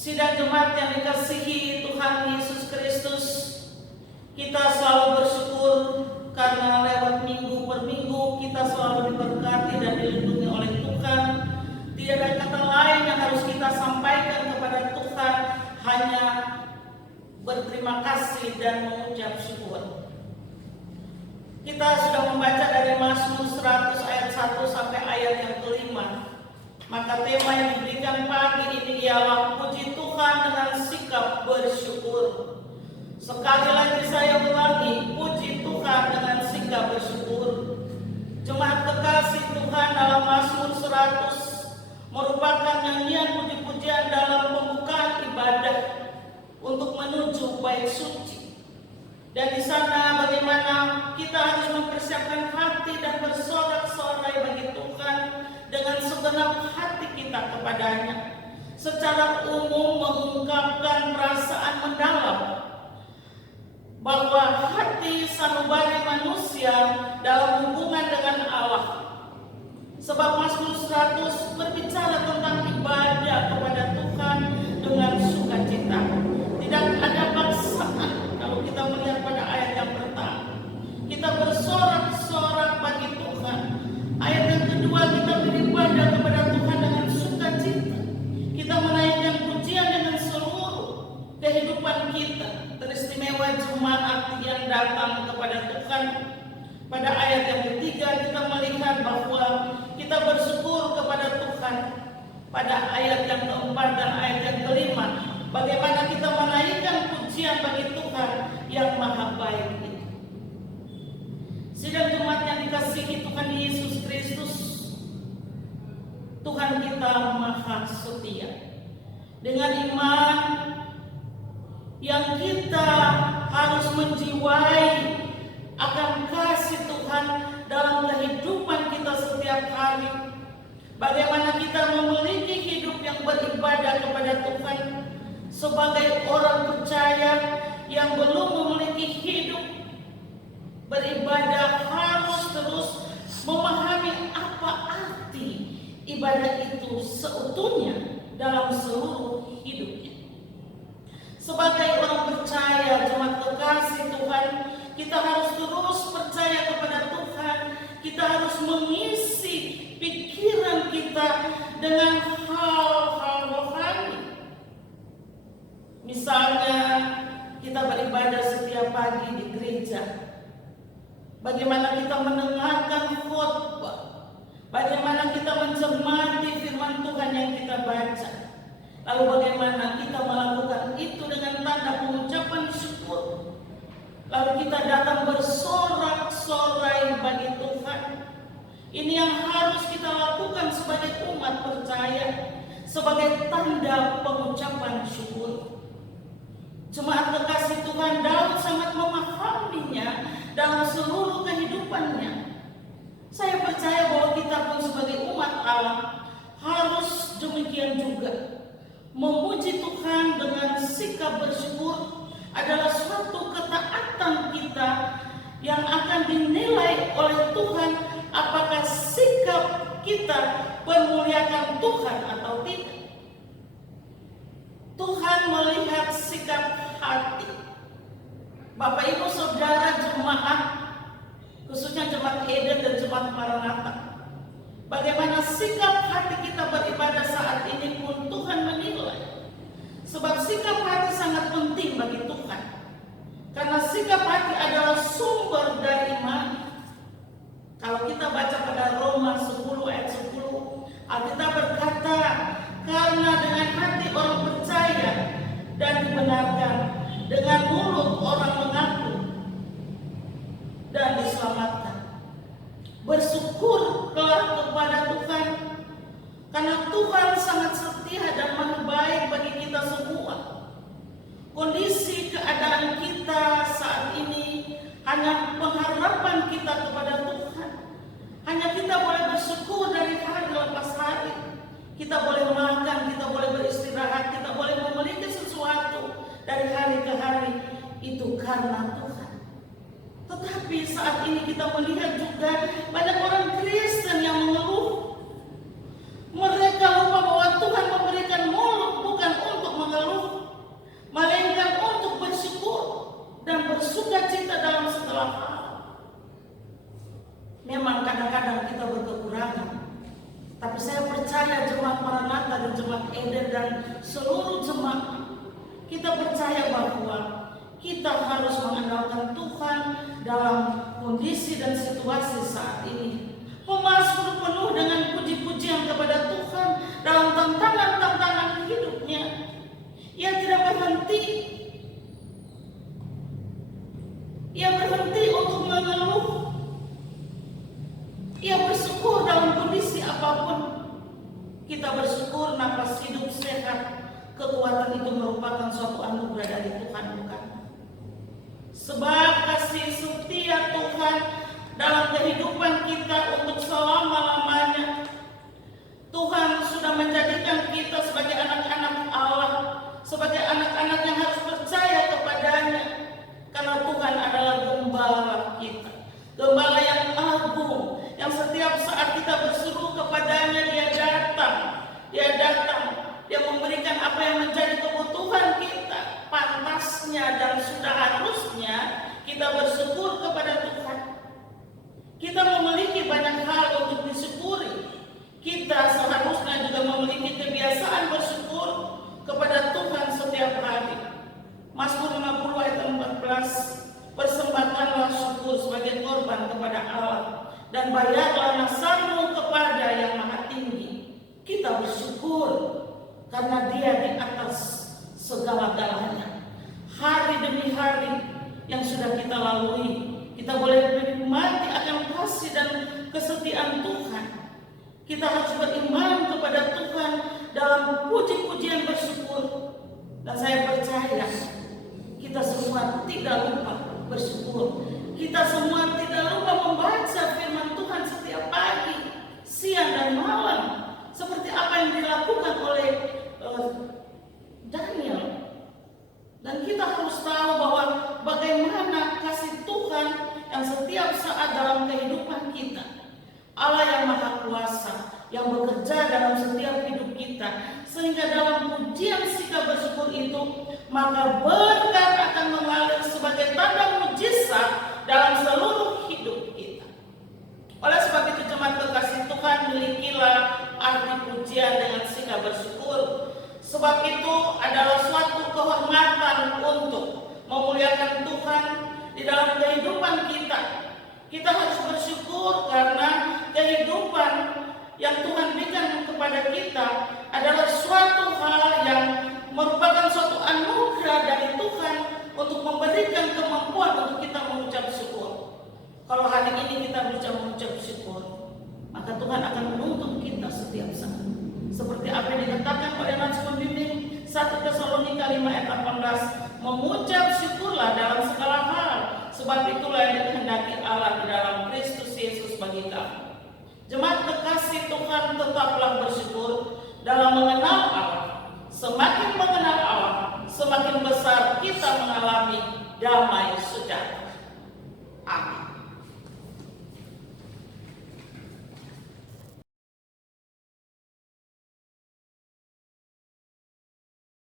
Sidang jemaat yang dikasihi Tuhan Yesus Kristus, kita selalu bersyukur karena lewat minggu per minggu kita selalu diberkati dan dilindungi oleh Tuhan. Tiada kata lain yang harus kita sampaikan kepada Tuhan, hanya berterima kasih dan mengucap syukur. Kita sudah membaca dari Mazmur 100 ayat 1 sampai ayat yang kelima. Maka tema yang diberikan pagi ini ialah puji Tuhan dengan sikap bersyukur. Sekali lagi saya ulangi, puji Tuhan dengan sikap bersyukur. Jemaat kekasih Tuhan, dalam Mazmur 100 merupakan nyanyian puji-pujian dalam pembukaan ibadah untuk menuju bait suci. Dan di sana bagaimana kita harus mempersiapkan hati dan bersorak-sorai bagi Tuhan dengan segenap hati kita kepadanya. Secara umum mengungkapkan perasaan mendalam bahwa hati sanubari manusia dalam hubungan dengan Allah. Sebab Mazmur 100 berbicara tentang ibadah kepada Tuhan dengan sukacita. Tidak ada paksaan. Kalau kita melihat pada ayat yang pertama, kita bersorak-sorak bagi Tuhan. Ayat yang kedua, kita beribadah kepada Tuhan dengan sukacita. Kita menaikkan pujian dengan seluruh kehidupan kita. Teristimewa jemaat yang datang kepada Tuhan. Pada ayat yang ketiga kita melihat bahwa kita bersyukur kepada Tuhan. Pada ayat yang keempat dan ayat yang kelima, bagaimana kita menaikkan pujian bagi Tuhan yang maha baik itu. Sidang jemaat yang dikasihi Tuhan Yesus Kristus, Tuhan kita maha setia. Dengan iman yang kita harus menjiwai akan kasih Tuhan dalam kehidupan kita setiap hari. Bagaimana kita memiliki hidup yang beribadah kepada Tuhan sebagai orang percaya yang belum memiliki hidup beribadah, harus terus memahami apa arti ibadah itu seutuhnya dalam seluruh hidupnya. Sebagai orang percaya, jemaat kekasih Tuhan, kita harus terus percaya kepada Tuhan. Kita harus mengisi pikiran kita dengan hal-hal rohani. Misalnya kita beribadah setiap pagi di gereja. Bagaimana kita mendengarkan khotbah. Bagaimana kita mencermati firman Tuhan yang kita baca. Lalu bagaimana kita melakukan itu dengan tanda pengucapan syukur. Lalu kita datang bersorak-sorai bagi Tuhan. Ini yang harus kita lakukan sebagai umat percaya, sebagai tanda pengucapan syukur. Jemaat kekasih Tuhan, Daud sangat memahaminya dalam seluruh kehidupannya. Saya percaya bahwa kita pun sebagai umat Allah harus demikian juga. Memuji Tuhan dengan sikap bersyukur adalah suatu ketaatan kita yang akan dinilai oleh Tuhan apakah sikap kita memuliakan Tuhan atau tidak. Tuhan melihat sikap hati. Bapak Ibu Saudara jemaat, khususnya jemaat Eden dan jemaat Maranatha, bagaimana sikap hati kita beribadah saat ini pun Tuhan menilai. Sebab sikap hati sangat penting bagi Tuhan. Karena sikap hati adalah sumber dari iman. Kalau kita baca pada Roma 10 ayat 10, Alkitab berkata, karena dengan hati orang percaya dan dibenarkan, dengan mulut orang mengaku dan diselamatkan. Bersyukurlah kepada Tuhan, karena Tuhan sangat setia dan maha baik bagi kita semua. Kondisi keadaan kita saat ini hanya pengharapan kita kepada Tuhan. Hanya kita boleh bersyukur dari hari lepas hari. Kita boleh makan, kita boleh beristirahat, kita boleh memiliki sesuatu dari hari ke hari. Itu karena Tuhan. Tetapi saat ini kita melihat juga banyak orang Kristen yang mengeluh. Mereka lupa bahwa Tuhan memberikan mulut bukan untuk mengeluh, kadang-kadang kita berkekurangan. Tapi saya percaya jemaat Maranatha dan jemaat Eden dan seluruh jemaat, kita percaya bahwa kita harus mengandalkan Tuhan dalam kondisi dan situasi saat ini. Pemazmur penuh dengan puji-pujian kepada Tuhan dalam tantangan-tantangan hidupnya. Ia tidak berhenti. Ia berhenti untuk mengeluh. Ia bersyukur dalam kondisi apapun. Kita bersyukur napas hidup sehat. Kekuatan itu merupakan suatu anugerah dari Tuhan, bukan? Sebab kasih setia Tuhan dalam kehidupan kita untuk selama-lamanya. Tuhan sudah menjadikan kita sebagai anak-anak Allah, sebagai anak-anak yang harus percaya kepadanya. Karena Tuhan adalah gembala kita, gembala yang agung, yang setiap saat kita berseru kepadanya, Dia datang, Dia memberikan apa yang menjadi kebutuhan kita. Pantasnya dan sudah harusnya kita bersyukur kepada Tuhan. Kita memiliki banyak hal untuk disyukuri. Kita seharusnya juga memiliki kebiasaan bersyukur kepada Tuhan setiap hari. Mazmur 50 ayat 14, persembahkanlah syukur sebagai korban kepada Allah, dan bayarlah nasarmu kepada yang maha tinggi. Kita bersyukur karena Dia di atas segala-galanya. Hari demi hari yang sudah kita lalui, kita boleh menikmati akan kasih dan kesetiaan Tuhan. Kita harus beriman kepada Tuhan dalam puji-pujian bersyukur. Dan saya percaya kita semua tidak lupa bersyukur. Kita semua tidak lupa membaca firman Tuhan setiap pagi, siang dan malam, seperti apa yang dilakukan oleh Daniel. Dan kita harus tahu bahwa bagaimana kasih Tuhan yang setiap saat dalam kehidupan kita. Allah yang maha kuasa, yang bekerja dalam setiap hidup kita, sehingga dalam pujian sikap bersyukur itu, maka berkat akan mengalir sebagai tanda mujizat dalam seluruh hidup kita. Oleh sebab itu jemaat kekasih Tuhan, milikilah arti pujian dengan sikap bersyukur. Sebab itu adalah suatu kehormatan untuk memuliakan Tuhan di dalam kehidupan kita. Kita harus bersyukur karena kehidupan yang Tuhan berikan kepada kita adalah suatu hal yang merupakan suatu anugerah dari Tuhan untuk memberikan kemampuan untuk kita mengucap syukur. Kalau hari ini kita bisa mengucap syukur, maka Tuhan akan menuntun kita setiap saat. Seperti apa yang dikatakan oleh Nats Pembimbing 1 Tesalonika 5 ayat 18, mengucap syukurlah dalam segala hal, sebab itulah yang dikehendaki Allah di dalam Kristus Yesus bagi kamu. Jemaat kekasih Tuhan, tetaplah bersyukur dalam mengenal Allah. Semakin mengenal Allah, semakin besar kita mengalami damai sejahtera.